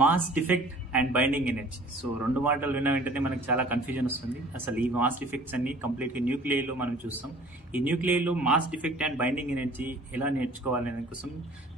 Mass defect and binding energy. So రెండు మాటలు విన్న వెంటనే మనకు చాలా కన్ఫ్యూజన్ వస్తుంది. అసలు ఈ మాస్ డిఫెక్ట్స్ అన్ని కంప్లీట్గా న్యూక్లియర్లో మనం చూస్తాం. ఈ న్యూక్లియర్లో mass defect and binding energy ఎలా నేర్చుకోవాలనే కోసం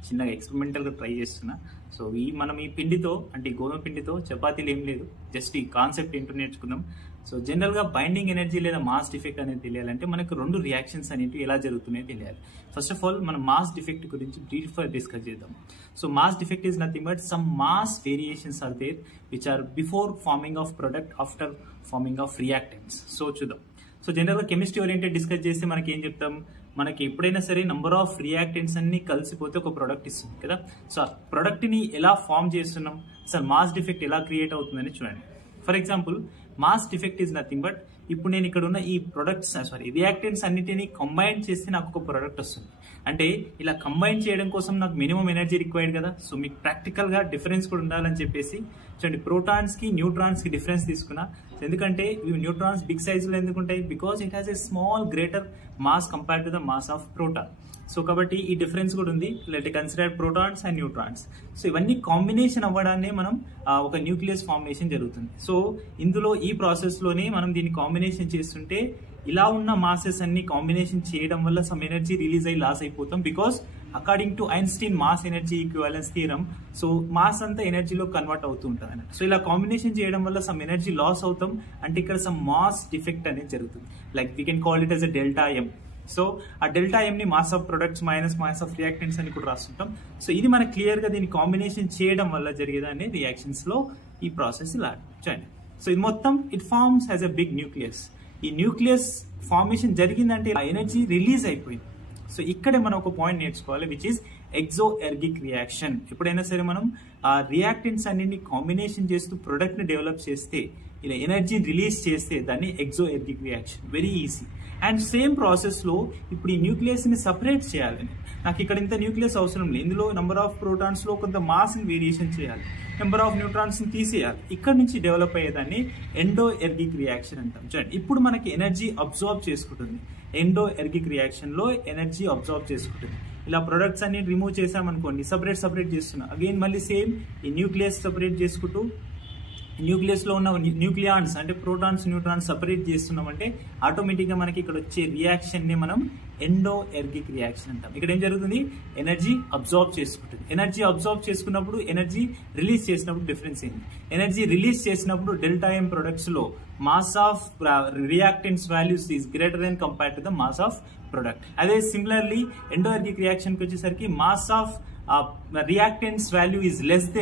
చిన్నగా ఎక్స్పెరిమెంటల్గా ట్రై చేస్తున్నా. సో మనం ఈ పిండితో అంటే ఈ గోధుమ పిండితో చపాతీలు ఏం లేదు, జస్ట్ ఈ కాన్సెప్ట్ ఏంటో నేర్చుకుందాం. సో జనరల్గా బైండింగ్ ఎనర్జీ లేదా మాస్ డిఫెక్ట్ అనేది తెలియాలంటే మనకు రెండు రియాక్షన్స్ అనేవి ఎలా జరుగుతున్నాయో తెలియాలి. ఫస్ట్ ఆఫ్ ఆల్ మనం మాస్ డిఫెక్ట్ గురించి బ్రీఫ్గా డిస్కస్ చేద్దాం. So mass defect is nothing but some mass variations are there which are before forming of product after forming of reactants. So చూద్దాం. సో జనరల్గా కెమిస్ట్రీ ఓరియంటెడ్ డిస్కస్ చేస్తే మనకి ఏం చెప్తాం, మనకి ఎప్పుడైనా సరే నంబర్ ఆఫ్ రియాక్టెంట్స్ అన్ని కలిసిపోతే ఒక ప్రోడక్ట్ ఇస్తుంది కదా. సో ఆ ప్రోడక్ట్ని ఎలా ఫామ్ చేస్తున్నాం, అసలు మాస్ డిఫెక్ట్ ఎలా క్రియేట్ అవుతుందని చూడండి. For example mass defect is nothing but ఇప్పుడు నేను ఇక్కడ ఉన్న ఈ ప్రొడక్ట్స్ రియాక్టెంట్స్ అన్నిటిని కంబైన్ చేస్తే నాకు ఒక ప్రోడక్ట్ వస్తుంది. అంటే ఇలా కంబైన్ చేయడం కోసం నాకు మినిమం ఎనర్జీ రిక్వైర్డ్ కదా. సో మీకు ప్రాక్టికల్గా డిఫరెన్స్ కూడా ఉండాలని చెప్పేసి చూడండి, ప్రోటాన్స్కి న్యూట్రాన్స్కి డిఫరెన్స్ తీసుకున్నా. ఎందుకంటే ఇవి న్యూట్రాన్స్ బిగ్ సైజులో ఎందుకు ఉంటాయి, because it has a small greater mass compared to the mass of proton. So కాబట్టి ఈ డిఫరెన్స్ కూడా ఉంది. Let consider protons and neutrons. So ఇవన్నీ కాంబినేషన్ అవ్వడాన్ని మనం ఒక న్యూక్లియస్ ఫార్మేషన్ జరుగుతుంది. సో ఇందులో ఈ ప్రాసెస్లోనే మనం దీన్ని కాంబినేషన్ చేస్తుంటే ఇలా ఉన్న మాసెస్ అన్ని కాంబినేషన్ చేయడం వల్ల సమ్ ఎనర్జీ రిలీజ్ అయ్యి లాస్ అయిపోతాం. Because according to Einstein mass energy equivalence theorem, so mass అంతా ఎనర్జీలో కన్వర్ట్ అవుతూ ఉంటుంది అన్నమాట. సో ఇలా కాంబినేషన్ చేయడం వల్ల సమ్ ఎనర్జీ లాస్ అవుతాం. అంటే ఇక్కడ సమ్ మాస్ డిఫెక్ట్ అనేది జరుగుతుంది. Like we can call it as a delta M. So ఆ డెల్టా ఎంని mass of products minus mass of reactants అని కూడా రాస్తుంటాం. సో ఇది మనకు క్లియర్గా దీన్ని కాంబినేషన్ చేయడం వల్ల జరిగేదాన్ని రియాక్షన్స్లో ఈ ప్రాసెస్ ఇలా చూడండి. సో ఇది మొత్తం it forms as a big nucleus. ఈ న్యూక్లియస్ ఫార్మేషన్ జరిగిందంటే ఆ ఎనర్జీ రిలీజ్ అయిపోయింది. సో ఇక్కడే మనం ఒక పాయింట్ నేర్చుకోవాలి విచ్ ఈస్ ఎగ్జో ఎర్గిక్ రియాక్షన్. ఎప్పుడైనా సరే మనం ఆ రియాక్టెంట్స్ అన్నింటినీ కాంబినేషన్ చేస్తూ ప్రొడక్ట్ని డెవలప్ చేస్తే, ఇలా ఎనర్జీని రిలీజ్ చేస్తే దాన్ని exoergic reaction. Very easy. And same ప్రాసెస్లో ఇప్పుడు ఈ న్యూక్లియస్ని సపరేట్ చేయాలని, నాకు ఇక్కడ ఇంత న్యూక్లియస్ అవసరం లేదు, ఇందులో నెంబర్ ఆఫ్ ప్రోటాన్స్లో కొంత మాస్ని వేరియేషన్ చేయాలి, నెంబర్ ఆఫ్ న్యూట్రాన్స్ని తీసేయాలి. ఇక్కడ నుంచి డెవలప్ అయ్యేదాన్ని ఎండో ఎర్గిక్ రియాక్షన్ అంటాం. చూడండి, ఇప్పుడు మనకి ఎనర్జీ అబ్జార్బ్ చేసుకుంటుంది. ఎండో ఎర్గిక్ రియాక్షన్లో ఎనర్జీ అబ్జార్బ్ చేసుకుంటుంది. ఇలా ప్రొడక్ట్స్ అన్ని రిమూవ్ చేసామనుకోండి, సపరేట్ చేస్తున్నాం. అగైన్ మళ్ళీ సేమ్ ఈ న్యూక్లియస్ సపరేట్ చేసుకుంటూ న్యూక్లియస్లో ఉన్న న్యూక్లియాన్స్ అంటే ప్రోటాన్స్ న్యూట్రాన్స్ సపరేట్ చేస్తున్నామంటే ఆటోమేటిక్గా మనకి ఇక్కడ వచ్చే రియాక్షన్ని మనం ఎండో ఎర్గిక్ రియాక్షన్ అంటాం. ఇక్కడ ఏం జరుగుతుంది, ఎనర్జీ అబ్జార్బ్ చేసుకుంటుంది. ఎనర్జీ అబ్జార్బ్ చేసుకున్నప్పుడు ఎనర్జీ రిలీజ్ చేసినప్పుడు డిఫరెన్స్ ఏంటి, ఎనర్జీ రిలీజ్ చేసినప్పుడు డెల్టా ఎం ప్రొడక్ట్స్లో mass of reactants values is greater than compared to the mass of product. అదే సిమిలర్లీ ఎండో ఎర్గిక్ రియాక్షన్కి వచ్చేసరికి mass of reactants value is less then